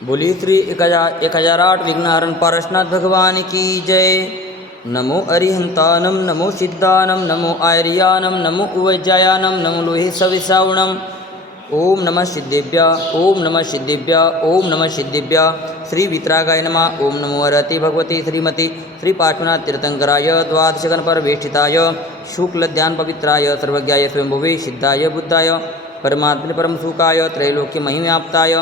बोली श्री 1008 विघ्नहरण पारशनाथ भगवान की जय। नमो अरिहंतानम नमो सिद्धानम नमो आर्यानम नमो उवज्जायानम नमो लोहे सविसावणम। ओम नमः सिद्धेभ्य ओम नमः सिद्धेभ्य ओम नमः सिद्धेभ्य। श्री वितरागाय नमः। ओम नमो अरति भगवती श्रीमती श्री पार्श्वनाथ तीर्थंकराय द्वादशगणपरवेष्टिताय शुक्लध्यान पवित्राय सर्वज्ञाय स्वयंभुवे सिद्धाय बुद्धाय परमात्मने परमसुखाय त्रैलोक्य महिम्याप्ताय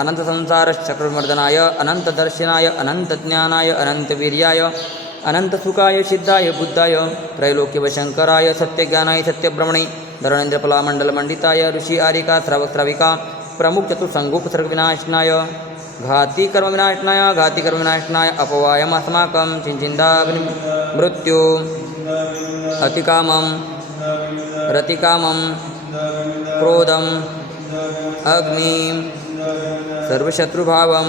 अनंत संसार चक्रवर्धनाय अनंत दर्शनाय अनंत ज्ञानाय अनंत वीर्याय अनंत सुखाय सिद्धाय बुद्धाय त्रैलोक्यवशंकराय सत्यज्ञानाय सत्यब्रह्मणे धरणेन्द्रपलामंडलमंडिताय ऋषि आरिका श्रावक प्रमुख चतुसंगोपसर्गविनाशनाय घाती कर्म विनाशनाय अपवायमस्माकं चिंचिन्दाग्नि मृत्यु अतिकामं रतिकामं क्रोधम अग्नि सर्वशत्रुभावं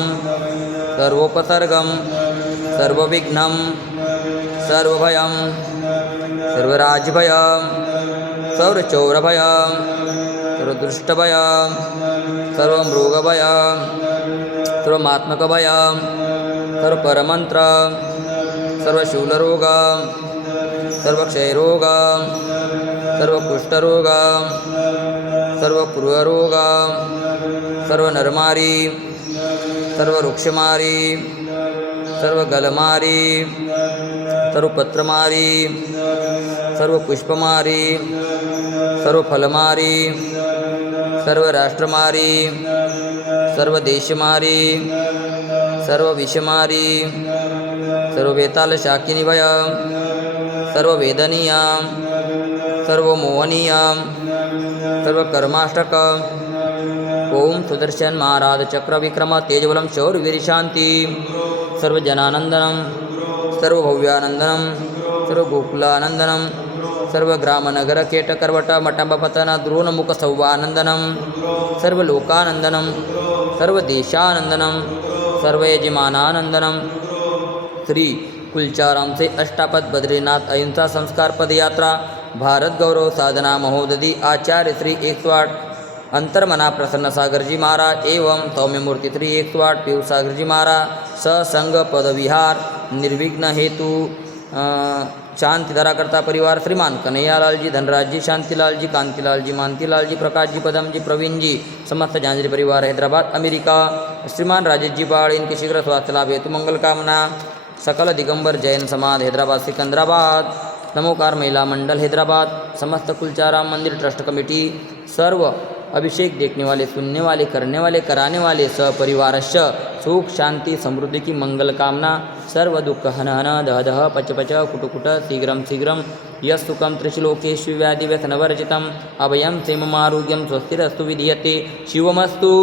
सर्वोपसर्गं सर्वविघ्नं सर्वभयं सर्वराजभयं सर्वचौरभयं सर्वदुष्टभयं सर्वमृगभयं सर्वमात्मकभयं सर्वपरमन्त्रं सर्वशूलरोगं सर्वक्षयरोगं सर्वकुष्ठरोगं सर्वपुरुरोगं सर्वनरमारी सर्ववृक्षमारी सर्वगलमारी सर्वपत्रमारी सर्वपुष्पमारी सर्वफलमारी सर्वराष्ट्रमारी सर्वदेशमारी सर्वविषमारी सर्ववेतालशाकिनीभयं सर्ववेदनीयं सर्वमोहनीयं सर्वकर्माष्टकम्। ओम सुदर्शन महाराज चक्र विक्रम तेजबलम शौर्यवीर शांति सर्वजनानंदनम सर्वभव्यानंदनम सर्वगोकुलानंदनम सर्वग्रामनगर केटकर्वट मटंबपतन द्रोणमुख सौवानंदनम सर्वलोकानंदनम सर्वदेशानंदनम सर्वयजमानानंदनम। श्री कुलचाराम से अष्टापद बद्रीनाथ अहिंसा संस्कार पदयात्रा भारत गौरव साधना महोदधि आचार्य श्री 108 अंतर्मना प्रसन्न सागर जी महाराज एवं सौम्यमूर्ति श्री 108 पीयूष सागर जी महाराज ससंग पदविहार निर्विघ्न हेतु शांति धराकर्ता परिवार श्रीमान कन्हैयालाल जी धनराज जी शांतिलाल जी कांतिलाल जी मानतीलाल जी प्रकाश जी पदम जी प्रवीण जी समस्त जांजरी परिवार हैदराबाद अमेरिका श्रीमान राजेश जी बाड़ इनके शीघ्र स्वास्थ्य लाभ हेतु मंगल कामना सकल दिगंबर जैन समाज हैदराबाद सिकंदराबाद नमोकार महिला मंडल हैदराबाद समस्त कुलचाराम मंदिर ट्रस्ट कमेटी सर्व अभिषेक देखने वाले सुनने वाले करने वाले कराने वाले सपरिवारश्च सुख शांति समृद्धि की मंगल कामना सर्व दुख हन हन दह दह पच पच कुट कुट शीघ्रम शीघ्रम यस्सुखम त्रिशिलोकेषु व्याधि व्यसनवर्जितम् अभयं क्षेममारोग्यं स्वस्तिरस्तु विधीयते शिवमस्तु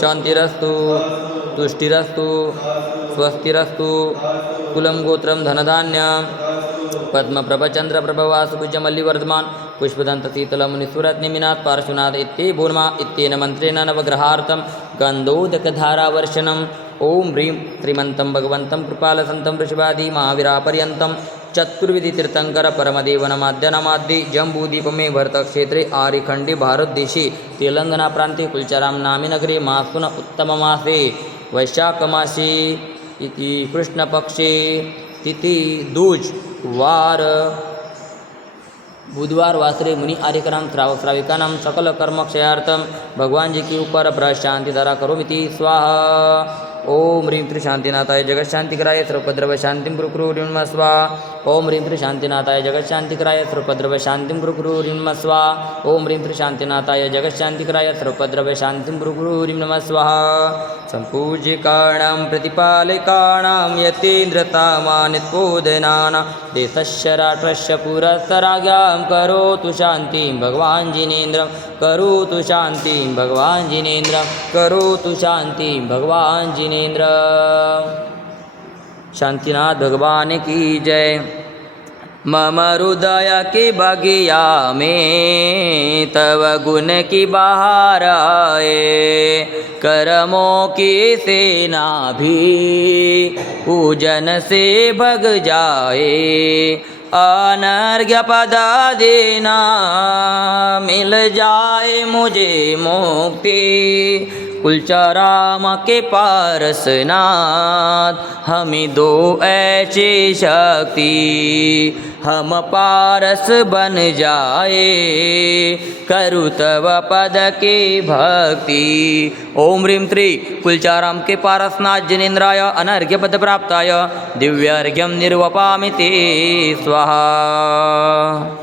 शांतिरस्तु तुष्टिरस्तु स्वस्तिरस्तु कुलं गोत्रं धनधान्यं पद्मप्रभचन्द्रप्रभवासुभुजमल्लिवर्धमान पुष्पदंत शीतल मुनिसुरत निमिनाथ पार्श्वनाथ इत्ते भूर्मा इत्येन मंत्रेण नवग्रहार्थं गन्धोदकधारावर्षणं ओम ह्रीं श्रीमन्तं भगवन्तं कृपालसन्तं वृषभादि महावीरापर्यन्तं चतुर्विधि तीर्थंकर परमदेवनमाद्यनामाद्य जम्बूद्वीपमे भरतक्षेत्रे आर्यखण्डे भारतदेशे तेलंगाना प्रान्ते कुलचाराम नामे नगरे मासुन उत्तममासे वैशाखमासे इति कृष्णपक्षे तिथि दूज वार बुधवार वासरे मुनि आर्यकराम श्रावक श्राविकानां सकल कर्मक्षयार्थम भगवान जी के ऊपर प्रशांति धारा करोमिति स्वाहा। ओम ह्रीं श्री शांतिनाथाय जगत शांतिकराय सर्वपद्रव शांतिं गुरुकुरुं नमः स्वाहा। ओम ह्रीं श्री शांतिनाथाय जगत शांतिकराय सर्वपद्रव शांतिं गुरुकुरुं नमः स्वाहा। ओम ह्रीं श्री शांतिनाथाय जगत शांतिकराय सर्वपद्रव शांतिं गुरुकुरुं नमः स्वाहा। सम्पूज्यकाणां प्रतिपालकाणां यतीन्द्रतामानित्वोदनानां देशस्य राष्ट्रस्य पुरस्सराज्ञां करोतु शान्तिं भगवान् जिनेन्द्रं करोतु शान्तिं भगवान् जिनेन्द्रं करोतु शान्तिं भगवान् जिनेन्द्र। शांतिनाथ भगवान की जय। मम हृदय की बगिया में तव गुण की बहार आए कर्मों की सेना भी पूजन से भग जाए अनर्घ्य पदा देना मिल जाए मुझे मुक्ति कुलचाराम के पारसनाथ, हमें दो ऐसी शक्ति, हम पारस बन जाए, करु तव पद की भक्ति। ओम ह्रीं त्रि कुलचाराम के पारसनाथ जिनेन्द्राय अनर्घ्य पद प्राप्ताय दिव्यार्घ्यं निर्वपामि ते स्वाहा।